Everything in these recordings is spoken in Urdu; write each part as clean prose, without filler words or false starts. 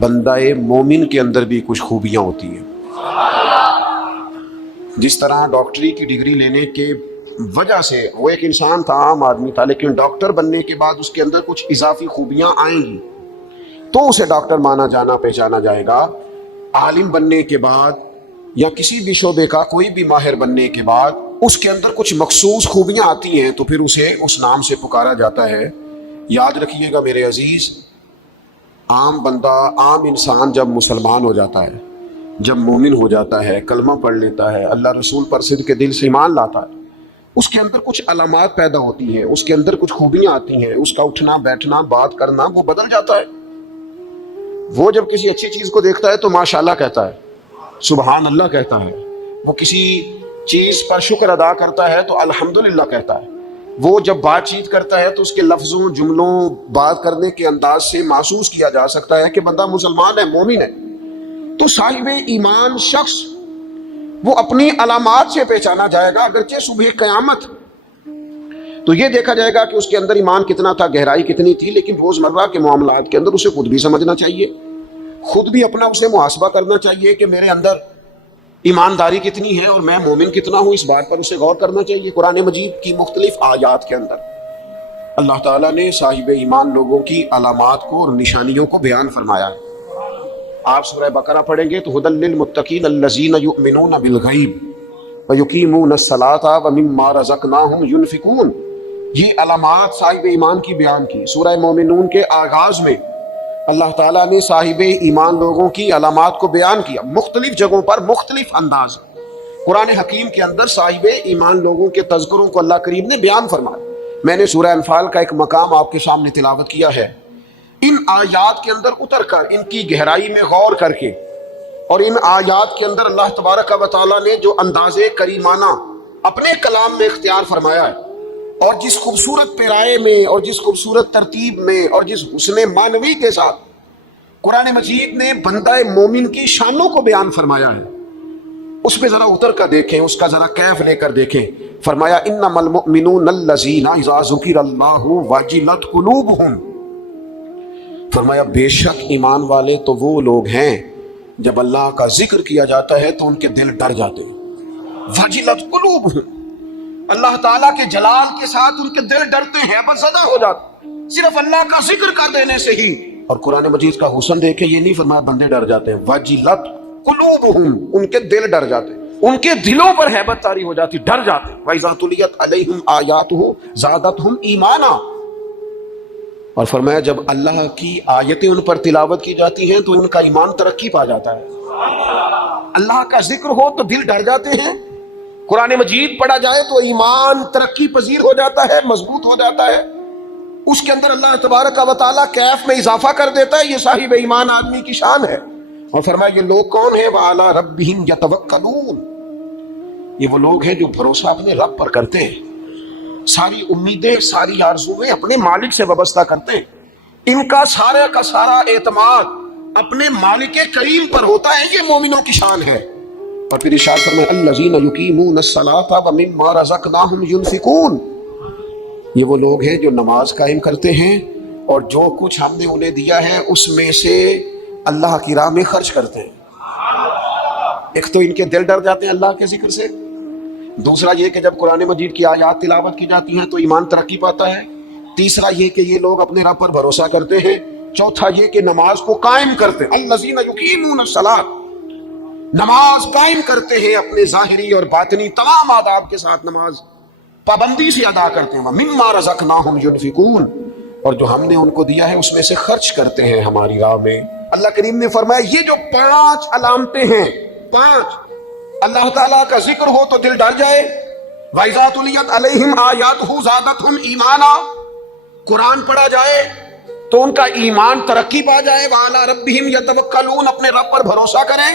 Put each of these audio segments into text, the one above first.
بندہ مومن کے اندر بھی کچھ خوبیاں ہوتی ہیں. جس طرح ڈاکٹری کی ڈگری لینے کے وجہ سے وہ ایک انسان تھا، عام آدمی تھا، لیکن ڈاکٹر بننے کے بعد اس کے اندر کچھ اضافی خوبیاں آئیں گی تو اسے ڈاکٹر مانا جانا پہچانا جائے گا. عالم بننے کے بعد یا کسی بھی شعبے کا کوئی بھی ماہر بننے کے بعد اس کے اندر کچھ مخصوص خوبیاں آتی ہیں تو پھر اسے اس نام سے پکارا جاتا ہے. یاد رکھیے گا میرے عزیز، عام بندہ، عام انسان جب مسلمان ہو جاتا ہے، جب مومن ہو جاتا ہے، کلمہ پڑھ لیتا ہے، اللہ رسول پر صدق کے دل سے ایمان لاتا ہے، اس کے اندر کچھ علامات پیدا ہوتی ہیں، اس کے اندر کچھ خوبیاں آتی ہیں، اس کا اٹھنا بیٹھنا بات کرنا وہ بدل جاتا ہے. وہ جب کسی اچھی چیز کو دیکھتا ہے تو ماشاءاللہ کہتا ہے، سبحان اللہ کہتا ہے. وہ کسی چیز پر شکر ادا کرتا ہے تو الحمدللہ کہتا ہے. وہ جب بات چیت کرتا ہے تو اس کے لفظوں، جملوں، بات کرنے کے انداز سے محسوس کیا جا سکتا ہے کہ بندہ مسلمان ہے، مومن ہے. تو صاحب ایمان شخص وہ اپنی علامات سے پہچانا جائے گا. اگرچہ صبح قیامت تو یہ دیکھا جائے گا کہ اس کے اندر ایمان کتنا تھا، گہرائی کتنی تھی، لیکن روزمرہ کے معاملات کے اندر اسے خود بھی سمجھنا چاہیے، خود بھی اپنا اسے محاسبہ کرنا چاہیے کہ میرے اندر ایمانداری کتنی ہے اور میں مومن کتنا ہوں. اس بات پر اسے غور کرنا چاہیے. قرآن مجید کی مختلف آیات کے اندر اللہ تعالیٰ نے صاحب ایمان لوگوں کی علامات کو اور نشانیوں کو بیان فرمایا ہے. آپ سورہ بقرہ پڑھیں گے تو ھدی للمتقین الذین یؤمنون بالغیب ویقیمون الصلاۃ ومما رزقناہم ینفقون. یہ علامات صاحب ایمان کی بیان کی. سورہ مومنون کے آغاز میں اللہ تعالیٰ نے صاحب ایمان لوگوں کی علامات کو بیان کیا، مختلف جگہوں پر مختلف انداز. قرآن حکیم کے اندر صاحب ایمان لوگوں کے تذکروں کو اللہ کریم نے بیان فرمایا. میں نے سورہ انفال کا ایک مقام آپ کے سامنے تلاوت کیا ہے. ان آیات کے اندر اتر کر ان کی گہرائی میں غور کر کے اور ان آیات کے اندر اللہ تبارک و تعالیٰ نے جو انداز کریمانہ اپنے کلام میں اختیار فرمایا ہے اور جس خوبصورت پیرائے میں اور جس خوبصورت ترتیب میں اور جس حسن معنوی کے ساتھ قرآن مجید نے بندہ مومن کی شانوں کو بیان فرمایا ہے، اس پہ ذرا اتر کر دیکھیں، اس کا ذرا کیف لے کر دیکھیں. فرمایا انما المؤمنون الذین اذا ذکر اللہ وجلت قلوبہم. فرمایا بے شک ایمان والے تو وہ لوگ ہیں جب اللہ کا ذکر کیا جاتا ہے تو ان کے دل ڈر جاتے ہیں. وجلت قلوبہم، اللہ تعالیٰ کے جلال کے ساتھ ان کے دل ڈرتے ہیں، بس زدہ ہو جاتے صرف اللہ کا ذکر کر دینے سے ہی. اور قرآن مجید کا حسن دیکھیں، یہ نہیں فرمایا بندے ڈر جاتے ہیں، وجلت قلوبہم، ان کے دل ڈر جاتے ہیں، ان کے دلوں پر ہیبت طاری ہو جاتی، ڈر جاتے ہیں. وَإِذَا تُلِيَتْ عَلَيْهِمْ آيَاتُهُ زَادَتْهُمْ ایمانا. اور فرمایا جب اللہ کی آیتیں ان پر تلاوت کی جاتی ہیں تو ان کا ایمان ترقی پا جاتا ہے. اللہ کا ذکر ہو تو دل ڈر جاتے ہیں، قرآن مجید پڑھا جائے تو ایمان ترقی پذیر ہو جاتا ہے، مضبوط ہو جاتا ہے. اس کے اندر اللہ تبارک و تعالیٰ کیف میں اضافہ کر دیتا ہے. یہ صاحب ایمان آدمی کی شان ہے. اور فرمایا یہ لوگ کون ہیں؟ وَعَلَىٰ رَبِّهِمْ يَتَوَكَّلُونَ. یہ وہ لوگ ہیں جو بھروسہ اپنے رب پر کرتے ہیں، ساری امیدیں، ساری آرزویں اپنے مالک سے وابستہ کرتے ہیں. ان کا سارا کا سارا اعتماد اپنے مالک کریم پر ہوتا ہے. یہ مومنوں کی شان ہے. اور پھر ارشاد فرمایا الذین یقیمون الصلاۃ ومما رزقناہم ینفقون. یہ وہ لوگ ہیں جو نماز قائم کرتے ہیں اور جو کچھ ہم نے انہیں دیا ہے اس میں سے اللہ کی راہ میں خرچ کرتے ہیں. ایک تو ان کے دل ڈر جاتے ہیں اللہ کے ذکر سے، دوسرا یہ کہ جب قرآن مجید کی آیات تلاوت کی جاتی ہیں تو ایمان ترقی پاتا ہے، تیسرا یہ کہ یہ لوگ اپنے رب پر بھروسہ کرتے ہیں، چوتھا یہ کہ نماز کو قائم کرتے ہیں. الذین یقیمون الصلاۃ، نماز قائم کرتے ہیں، اپنے ظاہری اور باطنی تمام آداب کے ساتھ نماز پابندی سے ادا کرتے ہیں. وَمِمَّا رَزَقْنَاهُمْ يُنْفِقُونَ، اور جو ہم نے ان کو دیا ہے اس میں سے خرچ کرتے ہیں ہماری راہ میں. اللہ کریم نے فرمایا یہ جو 5 علامتیں ہیں، 5، اللہ تعالیٰ کا ذکر ہو تو دل ڈر جائے، وَإِذَا تُلِيَتْ عَلَيْهِمْ آيَاتُهُ زَادَتْهُمْ ایمانا، قرآن پڑھا جائے تو ان کا ایمان ترقی پا جائے، وَعَلَىٰ رَبِّهِمْ يَتَوَكَّلُونَ، اپنے رب پر بھروسہ کریں.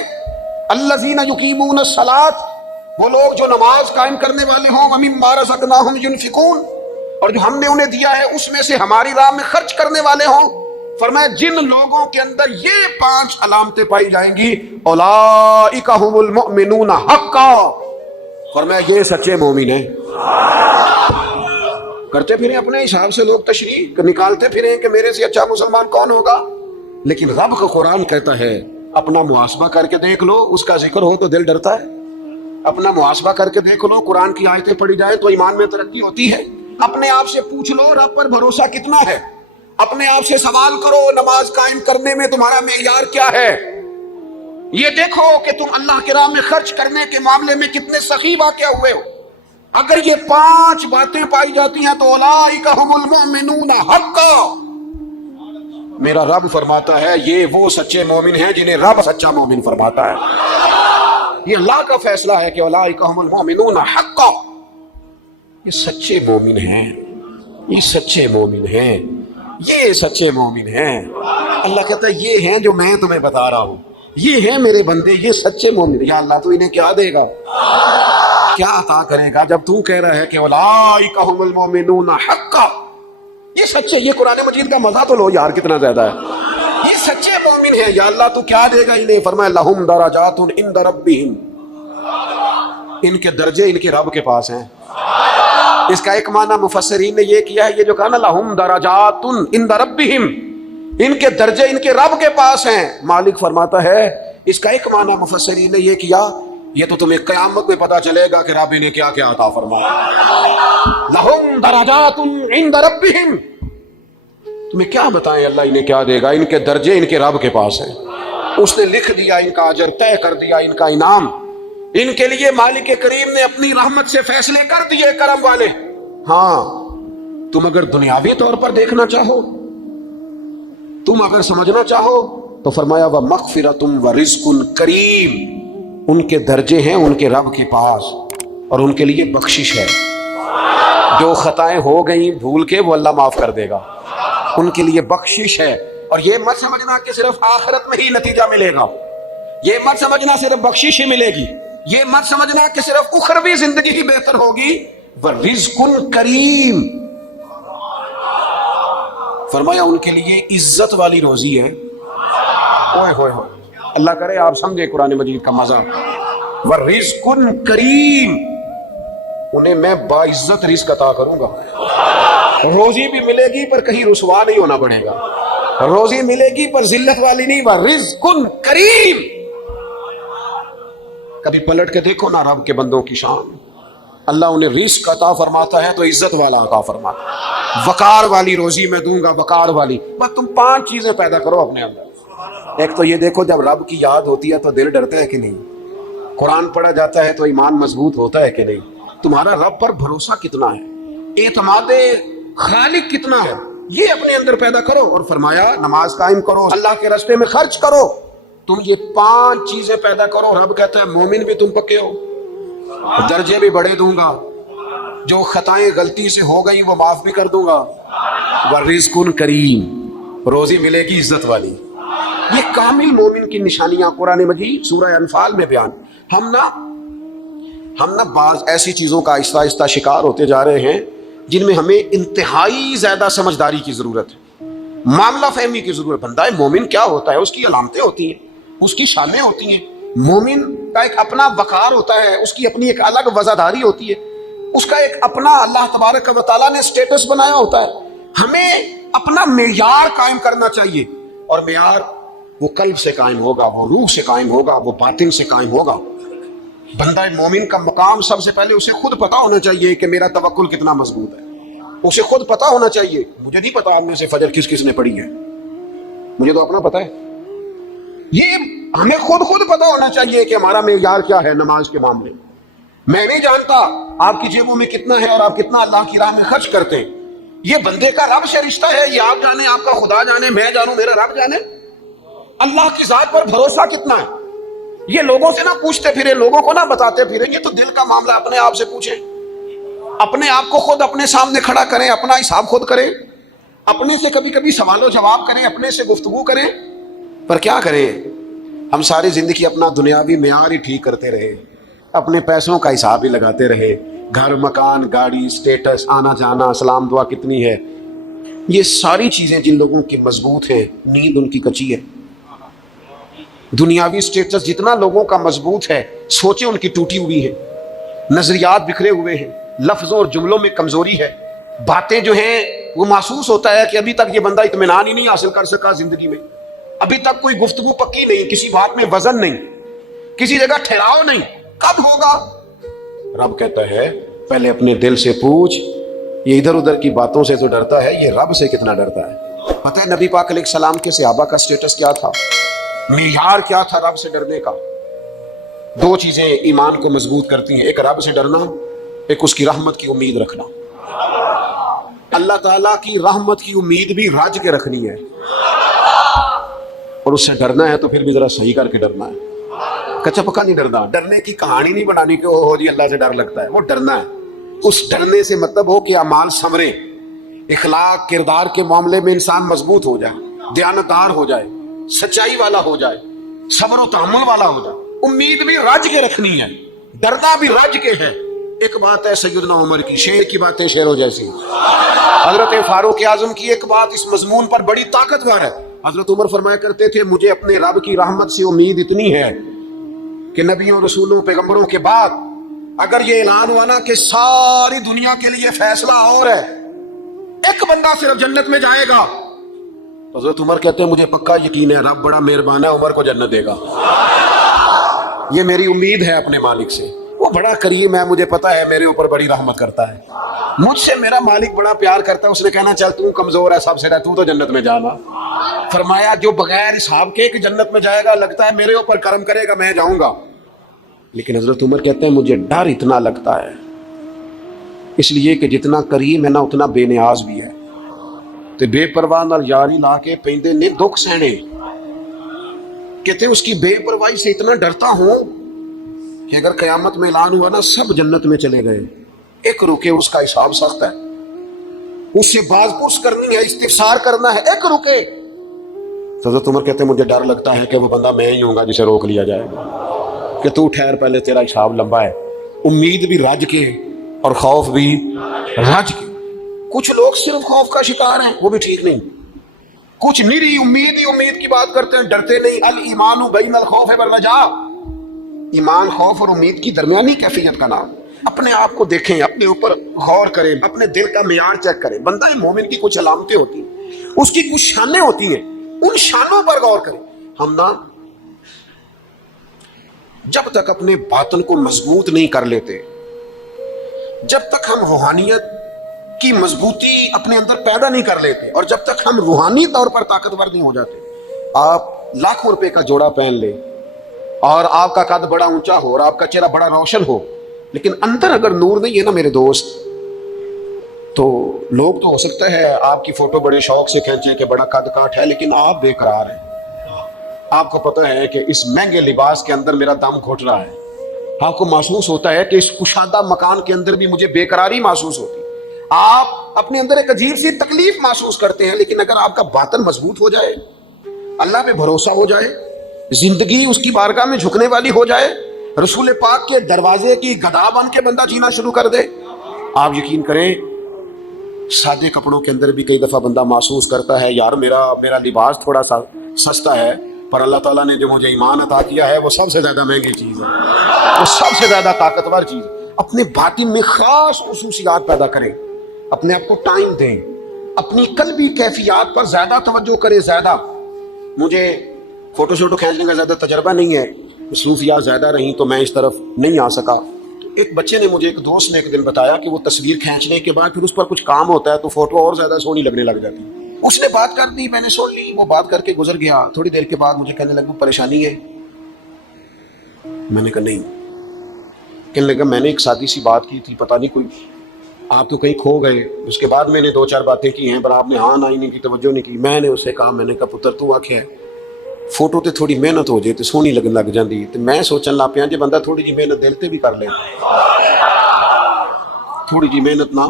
الَّذِينَ يُقِيمُونَ الصَّلَاةَ، وہ لوگ جو نماز قائم کرنے والے ہوں، وَمِمَّا رَزَقْنَاهُمْ يُنْفِقُونَ، اور جو ہم نے انہیں دیا ہے اس میں سے ہماری راہ میں خرچ کرنے والے ہوں. فرمایا جن لوگوں کے اندر یہ 5 علامتیں پائی جائیں گی اولئک هم المؤمنون حقا، فرمایا یہ سچے مومن ہیں. کرتے پھریں اپنے حساب سے لوگ تشریح نکالتے پھریں کہ میرے سے اچھا مسلمان کون ہوگا. لیکن رب کا قرآن کہتا ہے اپنا محاسبہ کر کے دیکھ لو، اس کا ذکر ہو تو دل ڈرتا ہے. اپنا محاسبہ کر کے دیکھ لو، قرآن کی آیتیں پڑھی جائے تو ایمان میں ترقی ہوتی ہے. اپنے آپ سے پوچھ لو رب پر بھروسہ کتنا ہے. اپنے آپ سے سوال کرو نماز قائم کرنے میں تمہارا معیار کیا ہے. یہ دیکھو کہ تم اللہ کے راہ میں خرچ کرنے کے معاملے میں کتنے سخی واقع ہوئے ہو. اگر یہ 5 باتیں پائی جاتی ہیں تو اولئک هم المؤمنون حقا. میرا رب فرماتا ہے یہ وہ سچے مومن ہیں جنہیں رب سچا مومن فرماتا ہے. یہ اللہ کا فیصلہ ہے کہ اولئک هم المؤمنون حقا. یہ سچے مومن ہیں، یہ سچے مومن ہیں، یہ سچے مومن ہیں. اللہ کہتا ہے یہ ہیں جو میں تمہیں بتا رہا ہوں، یہ ہیں میرے بندے، یہ سچے مومن. یا اللہ تو انہیں کیا دے گا، کیا عطا کرے گا جب تو کہہ رہا ہے کہ اولئک هم المؤمنون حقا. یہ سچے، یہ قرآن مجید کا مزہ تو لو یار کتنا زیادہ ہے. یہ سچے مومن ہیں، یا اللہ تو کیا دے گا انہیں. فرمایا لہم درجات عند ربہم، ان کے درجے ان کے رب کے پاس ہیں. اس کا ایک معنی مفسرین نے یہ کیا ہے، یہ جو کہا نا لہم درجات عند ربہم، ان کے درجے ان کے رب کے پاس ہیں. مالک فرماتا ہے اس کا ایک معنی مفسرین نے یہ کیا، یہ تو تمہیں قیامت میں پتا چلے گا کہ رب نے کیا کیا عطا فرمایا. لہم درجات عند ربہم، تمہیں کیا بتائیں اللہ انہیں کیا دے گا. ان کے درجے ان کے رب کے پاس ہیں. اس نے لکھ دیا ان کا اجر، طے کر دیا ان کا انعام. ان کے لیے مالک کریم نے اپنی رحمت سے فیصلے کر دیے کرم والے. ہاں تم اگر دنیاوی طور پر دیکھنا چاہو، تم اگر سمجھنا چاہو تو فرمایا وَمَغْفِرَةٌ وَرِزْقٌ کریم. ان کے درجے ہیں ان کے رب کے پاس اور ان کے لیے بخشش ہے. جو خطائیں ہو گئیں بھول کے وہ اللہ معاف کر دے گا. ان کے لیے بخشش ہے. اور یہ مت سمجھنا کہ صرف آخرت میں ہی نتیجہ ملے گا. یہ مت سمجھنا صرف بخشش ہی ملے گی. یہ مت سمجھنا کہ صرف اخروی زندگی ہی بہتر ہوگی. وَرِزْقٌ کریم، فرمایا ان کے لیے عزت والی روزی ہے. اوئے ہوئے ہوئے، اللہ کرے آپ سمجھے قرآن مجید کا مزہ. وَرِزْقٌ کریم، انہیں میں باعزت رزق عطا کروں گا. روزی بھی ملے گی پر کہیں رسوا نہیں ہونا پڑے گا. روزی ملے گی پر ذلت والی نہیں. وَرِزْقٌ کریم. کبھی پلٹ کے دیکھو نا رب کے بندوں کی شان. اللہ انہیں رزق عطا فرماتا ہے تو عزت والا عطا فرماتا ہے. وقار والی روزی میں دوں گا، وقار والی. بس تم 5 چیزیں پیدا کرو اپنے اندر. ایک تو یہ دیکھو جب رب کی یاد ہوتی ہے تو دل ڈرتا ہے کہ نہیں. قرآن پڑھا جاتا ہے تو ایمان مضبوط ہوتا ہے کہ نہیں. تمہارا رب پر بھروسہ کتنا ہے، اعتماد خالق کتنا ہے، یہ اپنے اندر پیدا کرو. اور فرمایا نماز قائم کرو، اللہ کے راستے میں خرچ کرو. تم یہ 5 چیزیں پیدا کرو. رب کہتا ہے مومن بھی تم پکے ہو، درجے بھی بڑے دوں گا، جو خطائیں غلطی سے ہو گئی وہ معاف بھی کر دوں گا. وَرِزْقٌ کریم، روزی ملے گی عزت والی. یہ کامل مومن کی نشانیاں قرآن مجید سورہ انفال میں بیان. ہم نا بعض ایسی چیزوں کا آہستہ آہستہ شکار ہوتے جا رہے ہیں جن میں ہمیں انتہائی زیادہ سمجھداری کی ضرورت ہے، معاملہ فہمی کی ضرورت. بندہ مومن کیا ہوتا ہے، اس کی علامتیں ہوتی ہیں، اس کی شانیں ہوتی ہیں. مومن کا ایک اپنا وقار ہوتا ہے، اس کی اپنی ایک الگ وزاداری ہوتی ہے، اس کا ایک اپنا اللہ تبارک و تعالیٰ نے سٹیٹس بنایا ہوتا ہے. ہمیں اپنا معیار قائم کرنا چاہیے. اور معیار وہ قلب سے قائم ہوگا، وہ روح سے قائم ہوگا، وہ باطن سے قائم ہوگا. بندہ مومن کا مقام سب سے پہلے اسے خود پتا ہونا چاہیے کہ میرا توکل کتنا مضبوط ہے. اسے خود پتا ہونا چاہیے. مجھے نہیں پتا آپ میں سے فجر کس کس نے پڑھی ہے، مجھے تو اپنا پتا ہے. یہ ہمیں خود پتا ہونا چاہیے کہ ہمارا معیار کیا ہے نماز کے معاملے میں. میں نہیں جانتا آپ کی جیبوں میں کتنا ہے اور آپ کتنا اللہ کی راہ میں خرچ کرتے ہیں. یہ بندے کا رب سے رشتہ ہے. یہ آپ جانے، آپ کا خدا جانے، میں جانوں، میرا رب جانے. اللہ کی ذات پر بھروسہ کتنا ہے. یہ لوگوں سے نہ پوچھتے پھرے، لوگوں کو نہ بتاتے پھرے. یہ تو دل کا معاملہ اپنے آپ سے پوچھیں. اپنے آپ کو خود اپنے سامنے کھڑا کریں، اپنا حساب خود کریں، اپنے سے کبھی کبھی سوال و جواب کریں، اپنے سے گفتگو کریں. پر کیا کریں، ہم ساری زندگی اپنا دنیاوی معیار ہی ٹھیک کرتے رہے، اپنے پیسوں کا حساب ہی لگاتے رہے. گھر، مکان، گاڑی، سٹیٹس، آنا جانا، سلام دعا کتنی ہے. یہ ساری چیزیں جن لوگوں کی مضبوط ہیں، نیند ان کی کچی ہے. دنیاوی سٹیٹس جتنا لوگوں کا مضبوط ہے، سوچیں ان کی ٹوٹی ہوئی ہے، نظریات بکھرے ہوئے ہیں، لفظوں اور جملوں میں کمزوری ہے. باتیں جو ہیں وہ محسوس ہوتا ہے کہ ابھی تک یہ بندہ اطمینان ہی نہیں حاصل کر سکا زندگی میں. ابھی تک کوئی گفتگو پکی نہیں, کسی بات میں وزن نہیں, کسی جگہ ٹھہراؤ نہیں, کب ہوگا؟ رب کہتا ہے پہلے اپنے دل سے پوچھ, یہ ادھر ادھر کی باتوں سے تو ڈرتا ہے, یہ رب سے کتنا ڈرتا ہے؟ پتہ ہے نبی پاک علیہ السلام کے صحابہ کا سٹیٹس کیا تھا, معیار کیا تھا رب سے ڈرنے کا؟ دو چیزیں ایمان کو مضبوط کرتی ہیں, ایک رب سے ڈرنا, ایک اس کی رحمت کی امید رکھنا. اللہ تعالیٰ کی رحمت کی امید بھی رج کے رکھنی ہے, اور اس سے ڈرنا ہے تو پھر بھی ذرا صحیح کر کے ڈرنا ہے. کچا پکا نہیں ڈرنا, ڈرنے کی کہانی نہیں بنانی کہ ہو جی اللہ سے ڈر لگتا ہے, وہ ڈرنا ہے. اس ڈرنے سے مطلب ہو کہ اعمال سنورے, اخلاق کردار کے معاملے میں انسان مضبوط ہو جائے, دیانتدار ہو جائے, سچائی والا ہو جائے, صبر و تحمل والا ہو جائے. امید بھی رج کے رکھنی ہے, ڈرنا بھی رج کے ہے. ایک بات ہے سیدنا عمر کی, شیر کی باتیں شیروں جیسی. حضرت فاروق اعظم کی ایک بات اس مضمون پر بڑی طاقتور ہے. حضرت عمر فرمایا کرتے تھے مجھے اپنے رب کی رحمت سے امید اتنی ہے کہ نبیوں رسولوں پیغمبروں کے بعد اگر یہ اعلان ہوا نا کہ ساری دنیا کے لیے فیصلہ اور ہے, ایک بندہ صرف جنت میں جائے گا, حضرت عمر کہتے ہیں مجھے پکا یقین ہے رب بڑا مہربان ہے, عمر کو جنت دے گا. یہ میری امید ہے اپنے مالک سے, وہ بڑا کریم ہے, مجھے پتا ہے میرے اوپر بڑی رحمت کرتا ہے, مجھ سے میرا مالک بڑا پیار کرتا ہے. اس نے کہنا چل تو کمزور ہے سب سے رہ, تو جنت میں جانا. فرمایا جو بغیر حساب کے کہ جنت میں جائے گا, لگتا ہے میرے اوپر کرم کرے گا میں جاؤں گا. لیکن حضرت عمر کہتے ہیں مجھے ڈر اتنا لگتا ہے اس لیے کہ جتنا کریم ہے نا اتنا بے نیاز بھی ہے. تے بے پرواہ نال یاری لا کے پیندے نے دکھ سہنے. کہتے اس کی بے پرواہی سے اتنا ڈرتا ہوں کہ اگر قیامت میں اعلان ہوا نا سب جنت میں چلے گئے, ایک رکے اس کا حساب سخت ہے, اس سے باز پرس کرنی ہے, استفسار کرنا ہے, ایک رکے. حضرت عمر کہتے ہیں مجھے ڈر لگتا ہے کہ وہ بندہ میں ہی ہوں گا جسے روک لیا جائے گا کہ تو ٹھہر پہلے تیرا حساب لمبا ہے. امید بھی رج کے اور خوف بھی رج کے. کچھ لوگ صرف خوف کا شکار ہیں, وہ بھی ٹھیک نہیں. کچھ نری امید ہی امید کی بات کرتے ہیں, ڈرتے نہیں. الایمان بین الخوف والرجاء, ایمان خوف اور امید کی درمیانی کیفیت کا نام. اپنے آپ کو دیکھیں, اپنے اوپر غور کریں, اپنے دل کا معیار چیک کریں. بندہ مومن کی کچھ علامتیں ہوتی ہیں, اس کی کچھ شانیں ہوتی ہیں, ان شانوں پر غور کریں. ہم نا جب تک اپنے باطن کو مضبوط نہیں کر لیتے, جب تک ہم روحانیت کی مضبوطی اپنے اندر پیدا نہیں کر لیتے, اور جب تک ہم روحانی طور پر طاقتور نہیں ہو جاتے, آپ لاکھوں روپے کا جوڑا پہن لیں اور آپ کا قد بڑا اونچا ہو اور آپ کا چہرہ بڑا روشن ہو, لیکن اندر اگر نور نہیں ہے نا میرے دوست, تو لوگ تو ہو سکتا ہے آپ کی فوٹو بڑے شوق سے کھینچیں کہ بڑا قد کاٹ ہے, لیکن آپ بے قرار ہیں. آپ کو پتہ ہے کہ اس مہنگے لباس کے اندر میرا دم گھٹ رہا ہے. آپ کو محسوس ہوتا ہے کہ اس کشادہ مکان کے اندر بھی مجھے بے قراری محسوس ہوتی. آپ اپنے اندر ایک عجیب سی تکلیف محسوس کرتے ہیں, لیکن اگر آپ کا باطن مضبوط ہو جائے, اللہ پہ بھروسہ ہو جائے, زندگی اس کی بارگاہ میں جھکنے والی ہو جائے, رسول پاک کے دروازے کی گدا بن کے بندہ جینا شروع کر دے, آپ یقین کریں سادے کپڑوں کے اندر بھی کئی دفعہ بندہ محسوس کرتا ہے یار میرا لباس تھوڑا سا سستا ہے, پر اللہ تعالیٰ نے جو مجھے ایمان عطا کیا ہے وہ سب سے زیادہ مہنگی چیز ہے, وہ سب سے زیادہ طاقتور چیز. اپنے باطن میں خاص خصوصیات پیدا کریں, اپنے آپ کو ٹائم دیں, اپنی قلبی کیفیات پر زیادہ توجہ کریں. زیادہ مجھے فوٹو شوٹو کھینچنے کا زیادہ تجربہ نہیں ہے, مصروفیات زیادہ رہیں تو میں اس طرف نہیں آ سکا. ایک بچے نے مجھے, ایک دوست نے ایک دن بتایا کہ وہ تصویر کھینچنے کے بعد پھر اس پر کچھ کام ہوتا ہے تو فوٹو اور زیادہ سونی لگنے لگ جاتی. اس نے بات کر دی, میں نے سن لی, وہ بات کر کے گزر گیا. تھوڑی دیر کے بعد مجھے کہنے لگا پریشانی ہے. میں نے کہا نہیں. کہنے لگا میں نے ایک سادی سی بات کی تھی, پتہ نہیں کوئی آپ تو کہیں کھو گئے. اس کے بعد میں نے 2-4 باتیں کی ہیں پر آپ نے ہاں نہ ہی نہیں کی, توجہ نہیں کی. میں نے اسے کہا, میں نے کہا پتر تو آکھیا فوٹو تے تھوڑی محنت ہو جائے تو سونی لگن لگ جاندی. تے میں سوچن لگ پیا جے بندہ تھوڑی جی محنت دل تے بھی کر لے, تھوڑی جی محنت نہ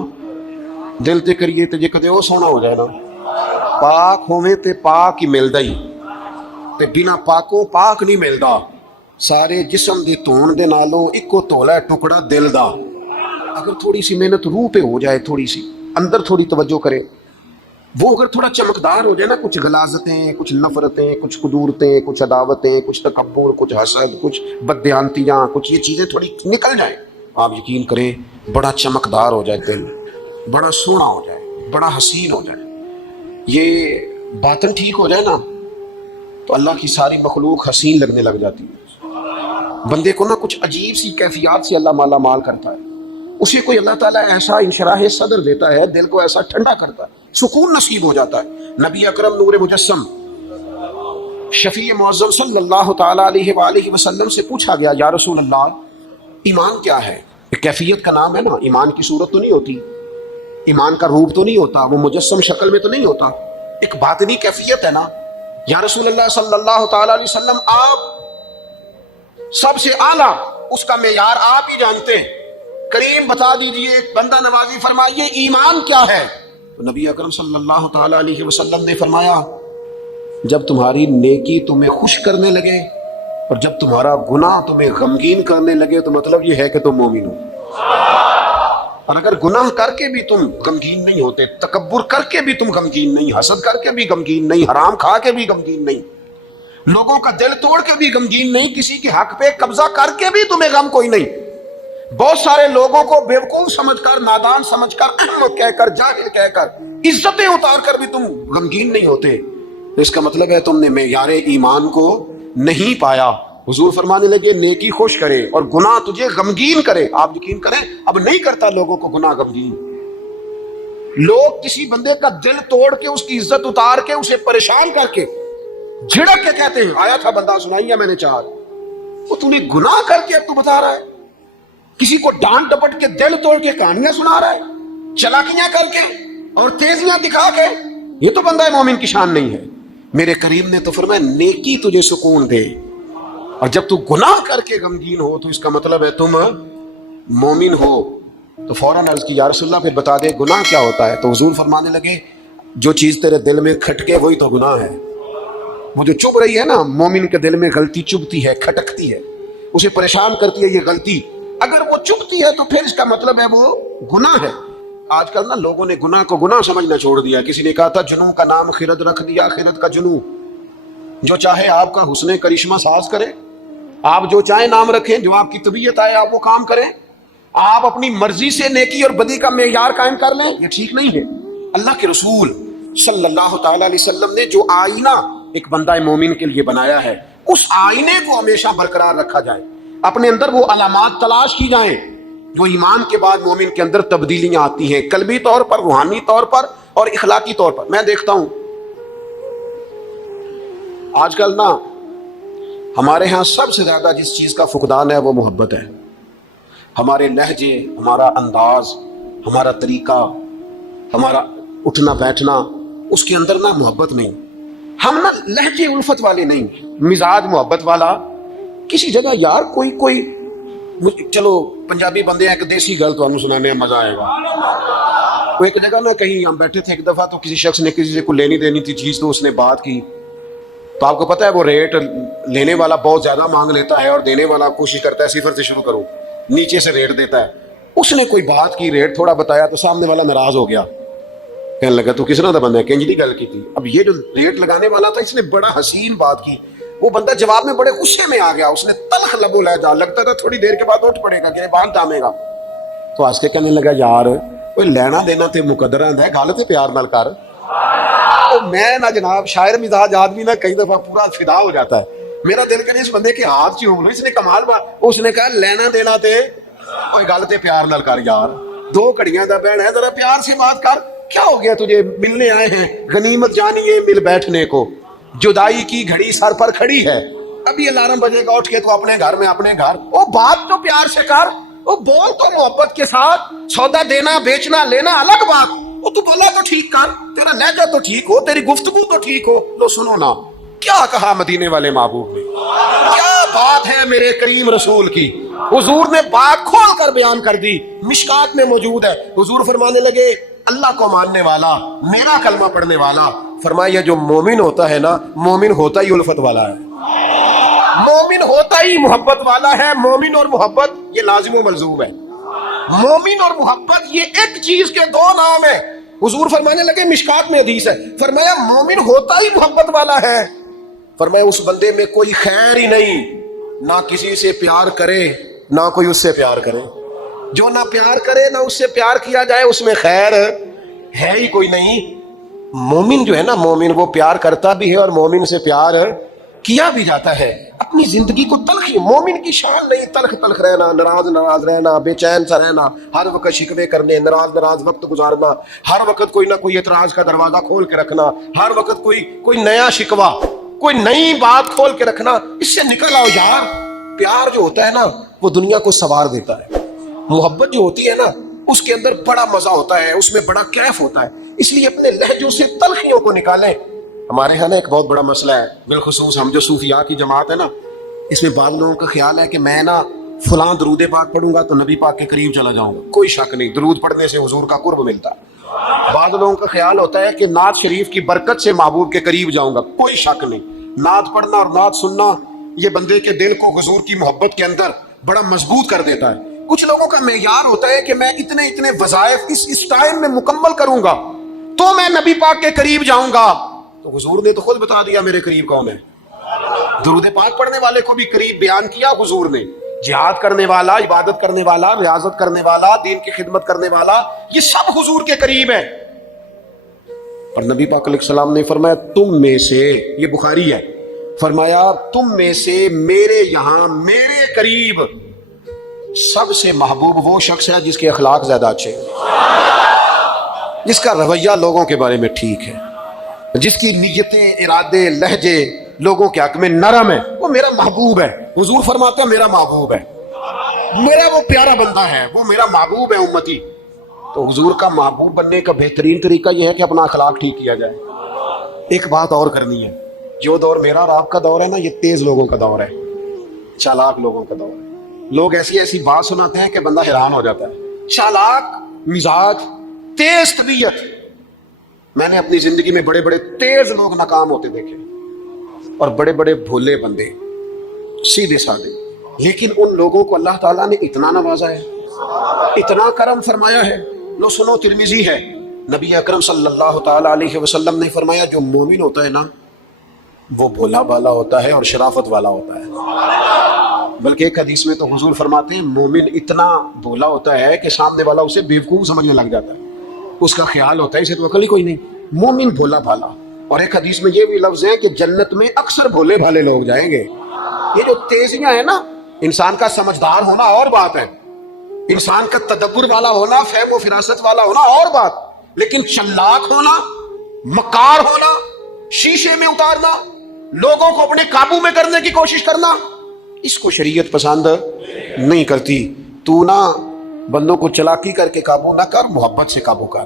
دل تے کریے تے جے کدے وہ سونا ہو جائے نا, پاک ہووے تے پاک ہی ملدا ہی, تے بنا پاکوں پاک نہیں ملدا. سارے جسم دے دھون دے نالوں اکو تولا ٹکڑا دل دا. اگر تھوڑی سی محنت روح پہ ہو جائے, تھوڑی سی اندر تھوڑی توجہ کرے, وہ اگر تھوڑا چمکدار ہو جائے نا, کچھ غلاظتیں, کچھ نفرتیں, کچھ قدورتیں, کچھ عداوتیں, کچھ تکبر, کچھ حسد, کچھ بددیانتیاں, کچھ یہ چیزیں تھوڑی نکل جائیں, آپ یقین کریں بڑا چمکدار ہو جائے دل, بڑا سونا ہو جائے, بڑا حسین ہو جائے. یہ باطن ٹھیک ہو جائے نا تو اللہ کی ساری مخلوق حسین لگنے لگ جاتی ہے. بندے کو نا کچھ عجیب سی کیفیات سے اللہ مالا مال کرتا ہے. اسے کوئی اللہ تعالیٰ ایسا انشراح صدر دیتا ہے، دل کو ایسا ٹھنڈا کرتا ہے، سکون نصیب ہو جاتا ہے. نبی اکرم نور مجسم شفیع معظم صلی اللہ تعالیٰ علیہ وآلہ وسلم سے پوچھا گیا، یا رسول اللہ ایمان کیا ہے؟ کیفیت کا نام ہے نا، ایمان کی صورت تو نہیں ہوتی، ایمان کا روپ تو نہیں ہوتا، وہ مجسم شکل میں تو نہیں ہوتا، ایک باطنی کیفیت ہے نا. یا رسول اللہ صلی اللہ تعالیٰ علیہ وسلم آپ سب سے اعلیٰ اس کا معیار آپ ہی جانتے ہیں، کریم بتا دیجئے، بندہ نوازی فرمائیے ایمان کیا ہے؟ تو نبی اکرم صلی اللہ تعالیٰ علیہ وسلم نے فرمایا، جب تمہاری نیکی تمہیں خوش کرنے لگے اور جب تمہارا گناہ تمہیں غمگین کرنے لگے تو مطلب یہ ہے کہ تم مومن ہو. اور اگر گناہ کر کے بھی تم غمگین نہیں ہوتے، تکبر کر کے بھی تم غمگین نہیں، حسد کر کے بھی غمگین نہیں، حرام کھا کے بھی غمگین نہیں، لوگوں کا دل توڑ کے بھی غمگین نہیں، کسی کے حق پہ قبضہ کر کے بھی تمہیں غم کوئی نہیں، بہت سارے لوگوں کو بیوقوف سمجھ کر، نادان سمجھ کر، احمق کہہ کر، جاہل کہہ کر، عزتیں اتار کر بھی تم غمگین نہیں ہوتے، اس کا مطلب ہے تم نے معیار ایمان کو نہیں پایا. حضور فرمانے لگے نیکی خوش کرے اور گناہ تجھے غمگین کرے. آپ یقین کریں اب نہیں کرتا لوگوں کو گناہ غمگین. لوگ کسی بندے کا دل توڑ کے، اس کی عزت اتار کے، اسے پریشان کر کے، جھڑک کے کہتے ہیں آیا تھا بندہ سنائی ہے میں نے چار، وہ تو نے گناہ کر کے اب تو بتا رہا ہے. کسی کو ڈانٹ ڈپٹ کے دل توڑ کے کہانیاں سنا رہا ہے، چلاکیاں کر کے اور تیزیاں دکھا کے، یہ تو بندہ مومن کی شان نہیں ہے. میرے کریم نے تو فرمایا نیکی تجھے سکون دے، اور جب تو گناہ کر کے غمگین ہو تو اس کا مطلب ہے تم مومن ہو. تو فوراً عرض کی یا رسول اللہ پھر بتا دے گناہ کیا ہوتا ہے؟ تو حضور فرمانے لگے جو چیز تیرے دل میں کھٹکے وہی تو گناہ ہے. وہ جو چبھ رہی ہے نا، مومن کے دل میں غلطی چبھتی ہے، کھٹکتی ہے، اسے پریشان کرتی ہے یہ غلطی، اگر وہ چبھتی ہے تو پھر اس کا مطلب ہے وہ گناہ ہے. آج کل نا لوگوں نے گناہ کو گناہ سمجھنا چھوڑ دیا. کسی نے کہا تھا جنوں کا نام خرد رکھ دیا، خرد کا جنوں. جو چاہے آپ کا حسن کرشمہ ساز کرے، آپ جو چاہے نام رکھیں، جو آپ کی طبیعت آئے آپ وہ کام کریں، آپ اپنی مرضی سے نیکی اور بدی کا معیار قائم کر لیں، یہ ٹھیک نہیں ہے. اللہ کے رسول صلی اللہ تعالی علیہ وسلم نے جو آئینہ ایک بندہ مومن کے لیے بنایا ہے، اس آئینے کو ہمیشہ برقرار رکھا جائے، اپنے اندر وہ علامات تلاش کی جائیں جو ایمان کے بعد مومن کے اندر تبدیلیاں آتی ہیں، قلبی طور پر، روحانی طور پر اور اخلاقی طور پر. میں دیکھتا ہوں آج کل نا ہمارے ہاں سب سے زیادہ جس چیز کا فقدان ہے وہ محبت ہے. ہمارے لہجے، ہمارا انداز، ہمارا طریقہ، ہمارا اٹھنا بیٹھنا، اس کے اندر نا محبت نہیں. ہم نا لہجے الفت والے نہیں، مزاج محبت والا. کسی جگہ یار کوئی چلو پنجابی بندے ہیں، ایک دیسی گل تو سنانے میں مزہ آئے گا. وہ ایک جگہ نا کہیں ہم بیٹھے تھے ایک دفعہ، تو کسی شخص نے کسی سے کوئی لینی دینی تھی چیز، تو اس نے بات کی، تو آپ کو پتہ ہے وہ ریٹ لینے والا بہت زیادہ مانگ لیتا ہے اور دینے والا کوشش کرتا ہے صفر سے شروع کرو، نیچے سے ریٹ دیتا ہے. اس نے کوئی بات کی، ریٹ تھوڑا بتایا تو سامنے والا ناراض ہو گیا، کہنے لگا تو کس طرح کا بندہ ہے، کنجری گل کی تھی. اب یہ جو ریٹ لگانے والا تھا اس نے بڑا حسین بات کی، وہ بندہ جواب میں بڑے غصے میں آ گیا، اس نے تلخ لبو لہجہ، لگتا تھا تھوڑی دیر کے بعد اٹھ پڑے گا کہ بات دامے گا. تو ہنس کے کہنے لگا یار کوئی لینا دینا تے مقدرہ ہے، گل تے پیار نال کر. میں نہ جناب شاعر مزاج آدمی نہ کئی دفعہ پورا فدا ہو جاتا ہے، میرا دل کہ اس بندے کے ہاتھ چوم لو، اس نے کمال بات. اس نے کہا لینا دینا تے کوئی گل تے پیار نال کر یار، دو کڑیاں دا بہن ہے، ذرا پیار سے بات کر. کیا ہو گیا تجھے، ملنے آئے ہیں، غنیمت جانیے مل بیٹھنے کو، جدائی کی گھڑی سر پر کھڑی ہے، ابھی الارم بجے گا اٹھ کے تو اپنے گھر میں اپنے گھر. وہ بات تو پیار سے کر، وہ بول تو محبت کے ساتھ، سودا دینا بیچنا لینا الگ بات، وہ تو بولا تو ٹھیک کر، تیرا لہجہ تو ٹھیک ہو، تیری گفتگو تو ٹھیک ہو. لو سنو نا کیا کہا مدینے والے محبوب نے، کیا بات ہے میرے کریم رسول کی. حضور نے بات کھول کر بیان کر دی، مشکات میں موجود ہے. حضور فرمانے لگے اللہ کو ماننے والا، میرا کلمہ پڑھنے والا، فرمایا جو مومن ہوتا ہے نا، مومن ہوتا ہی الفت والا ہے، مومن ہوتا ہی محبت والا ہے. مومن اور محبت یہ لازم و ملزوم ہے. مومن اور محبت یہ ایک چیز کے دو نام ہیں. حضور فرمانے لگے مشکات میں حدیث ہے، فرمایا مومن ہوتا ہی محبت والا ہے. فرمایا اس بندے میں کوئی خیر ہی نہیں، نہ کسی سے پیار کرے نہ کوئی اس سے پیار کرے. جو نہ پیار کرے نہ اس سے پیار کیا جائے اس میں خیر ہے ہی کوئی نہیں. مومن جو ہے نا، مومن وہ پیار کرتا بھی ہے اور مومن سے پیار کیا بھی جاتا ہے. اپنی زندگی کو تلخی، مومن کی شان نہیں تلخ تلخ رہنا، ناراض رہنا، بے چین سا رہنا، ہر وقت شکوے کرنے، ناراض وقت گزارنا، ہر وقت کوئی نہ کوئی اعتراض کا دروازہ کھول کے رکھنا، ہر وقت کوئی نیا شکوہ، کوئی نئی بات کھول کے رکھنا. اس سے نکل آؤ یار. پیار جو ہوتا ہے نا وہ دنیا کو سنوار دیتا ہے. محبت جو ہوتی ہے نا اس کے اندر بڑا مزہ ہوتا ہے، اس میں بڑا کیف ہوتا ہے. اس لیے اپنے لہجوں سے تلخیوں کو نکالیں. ہمارے ہاں نا ایک بہت بڑا مسئلہ ہے، بالخصوص ہم جو صوفیاء کی جماعت ہے نا، اس میں بعض لوگوں کا خیال ہے کہ میں نا فلاں درود پاک پڑھوں گا تو نبی پاک کے قریب چلا جاؤں گا. کوئی شک نہیں، درود پڑھنے سے حضور کا قرب ملتا ہے. بعض لوگوں کا خیال ہوتا ہے کہ نعت شریف کی برکت سے محبوب کے قریب جاؤں گا. کوئی شک نہیں، نعت پڑھنا اور نعت سننا یہ بندے کے دل کو حضور کی محبت کے اندر بڑا مضبوط کر دیتا ہے. کچھ لوگوں کا معیار ہوتا ہے کہ میں اتنے وظائف اس ٹائم میں مکمل کروں گا تو میں نبی پاک کے قریب جاؤں گا. تو حضور نے تو خود بتا دیا میرے قریب کون ہے. درود پاک پڑھنے والے کو بھی قریب بیان کیا حضور نے. جہاد کرنے والا، عبادت کرنے والا، ریاضت کرنے والا، دین کی خدمت کرنے والا، یہ سب حضور کے قریب ہے. اور نبی پاک علیہ السلام نے فرمایا تم میں سے، یہ بخاری ہے، فرمایا تم میں سے میرے یہاں میرے قریب سب سے محبوب وہ شخص ہے جس کے اخلاق زیادہ اچھے ہیں، جس کا رویہ لوگوں کے بارے میں ٹھیک ہے، جس کی نیتیں، ارادے، لہجے لوگوں کے حق میں نرم ہے، وہ میرا محبوب ہے. حضور فرماتا ہے میرا محبوب ہے، میرا وہ پیارا بندہ ہے، وہ میرا محبوب ہے امتی. تو حضور کا محبوب بننے کا بہترین طریقہ یہ ہے کہ اپنا اخلاق ٹھیک کیا جائے. ایک بات اور کرنی ہے، جو دور میرا اور آپ کا دور ہے نا یہ تیز لوگوں کا دور ہے، چالاک لوگوں کا دور ہے. لوگ ایسی بات سناتے ہیں کہ بندہ حیران ہو جاتا ہے. چالاک مزاج، تیز طبیعت. میں نے اپنی زندگی میں بڑے تیز لوگ ناکام ہوتے دیکھے اور بڑے بھولے بندے سیدھے سادے. لیکن ان لوگوں کو اللہ تعالیٰ نے اتنا نوازا ہے، اتنا کرم فرمایا ہے. لو سنو، ترمذی ہے، نبی اکرم صلی اللہ تعالیٰ علیہ وسلم نے فرمایا جو مومن ہوتا ہے نا وہ بولا بالا ہوتا ہے اور شرافت والا ہوتا ہے. بلکہ ایک حدیث میں تو حضور فرماتے ہیں مومن اتنا بولا ہوتا ہے کہ سامنے والا اسے بیوقوف سمجھنے لگ جاتا ہے. اس کا خیال ہوتا ہے اسے تو عقل ہی کوئی نہیں. مومن بولا بھالا. اور ایک حدیث میں یہ بھی لفظ ہے کہ جنت میں اکثر بھولے بھالے لوگ جائیں گے. یہ جو تیزیاں ہیں نا، انسان کا سمجھدار ہونا اور بات ہے، انسان کا تدبر والا ہونا، فہم و فراست والا ہونا اور بات، لیکن چلاک ہونا، مکار ہونا، شیشے میں اتارنا، لوگوں کو اپنے قابو میں کرنے کی کوشش کرنا، اس کو شریعت پسند نہیں کرتی. تو نہ بندوں کو چلاکی کر کے قابو نہ کر، محبت سے قابو کر،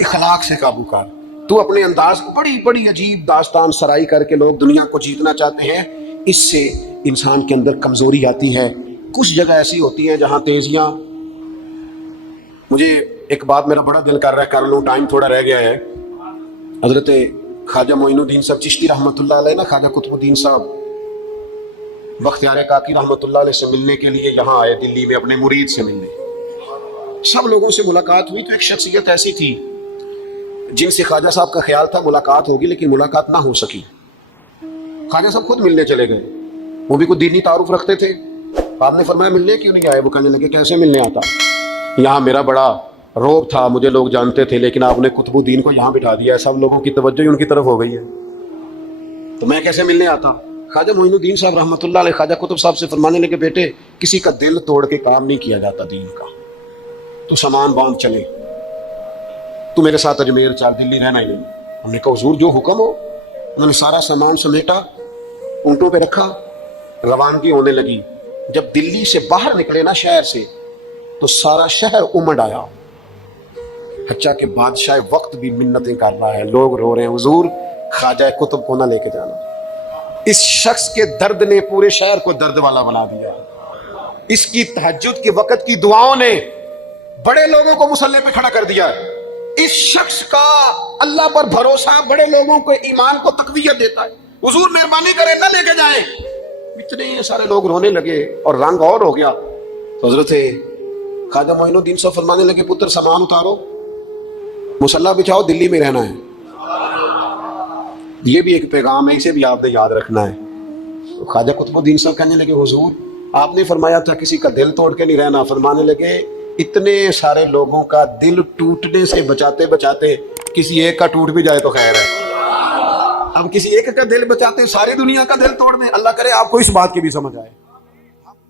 اخلاق سے قابو کر. تو اپنے انداز کو بڑی عجیب داستان سرائی کر کے لوگ دنیا کو جیتنا چاہتے ہیں، اس سے انسان کے اندر کمزوری آتی ہے. کچھ جگہ ایسی ہوتی ہیں جہاں تیزیاں. مجھے ایک بات میرا بڑا دل کر رہا ہے، کر لوں، ٹائم تھوڑا رہ گیا ہے. حضرت خواجہ معین الدین صاحب چشتی رحمۃ اللہ علیہ نا، خواجہ قطب الدین صاحب بختیار کاکی رحمۃ اللہ علیہ سے ملنے کے لیے یہاں آئے دلی میں، اپنے مرید سے ملنے. سب لوگوں سے ملاقات ہوئی تو ایک شخصیت ایسی تھی جن سے خواجہ صاحب کا خیال تھا ملاقات ہوگی لیکن ملاقات نہ ہو سکی. خواجہ صاحب خود ملنے چلے گئے. وہ بھی کوئی دینی تعارف رکھتے تھے. آپ نے فرمایا ملنے کیوں نہیں آئے؟ وہ کہنے لگے کیسے ملنے آتا، یہاں میرا بڑا روب تھا، مجھے لوگ جانتے تھے، لیکن آپ نے قطب الدین کو یہاں بٹھا دیا ہے، سب لوگوں کی توجہ ہی ان کی طرف ہو گئی ہے، تو میں کیسے ملنے آتا. خواجہ معین الدین صاحب رحمۃ اللہ علیہ خواجہ قطب صاحب سے فرمانے لگے بیٹے کسی کا دل توڑ کے کام نہیں کیا جاتا دین کا، تو سامان باندھ چلے، تو میرے ساتھ اجمیر چل، دلی رہنا ہی نہیں. ہم نے کہا حضور جو حکم ہو. انہوں نے سارا سامان سمیٹا، اونٹوں پہ رکھا، روانگی ہونے لگی. جب دلی سے باہر نکلے نا شہر سے تو سارا شہر امڑ آیا، حتیٰ کہ بادشاہ وقت بھی منتیں کر رہا ہے، لوگ رو رہے ہیں حضور خواجہ قطب کو نہ لے کے جانا. اس شخص کے درد نے پورے شہر کو درد والا بنا دیا. اس کی تہجد کے وقت کی دعاؤں نے بڑے لوگوں کو مسلح پہ کھڑا کر دیا. اس شخص کا اللہ پر بھروسہ بڑے لوگوں کو ایمان کو تقویت دیتا ہے. حضور مہربانی کریں نہ لے کے جائیں. اتنے سارے لوگ رونے لگے اور رنگ اور ہو گیا. تو حضرت خواجہ معین الدین صاحب فرمانے لگے پتر سامان اتارو، مصلی بچھاؤ، دلی میں رہنا ہے. یہ بھی ایک پیغام ہے، اسے بھی آپ نے یاد رکھنا ہے. خواجہ قطب الدین صاحب کہنے لگے حضور آپ نے فرمایا تھا کسی کا دل توڑ کے نہیں رہنا. فرمانے لگے اتنے سارے لوگوں کا دل ٹوٹنے سے بچاتے بچاتے کسی ایک کا ٹوٹ بھی جائے تو خیر ہے. اب کسی ایک کا دل بچاتے ہیں ساری دنیا کا دل توڑ دیں، اللہ کرے آپ کو اس بات کی بھی سمجھ آئے۔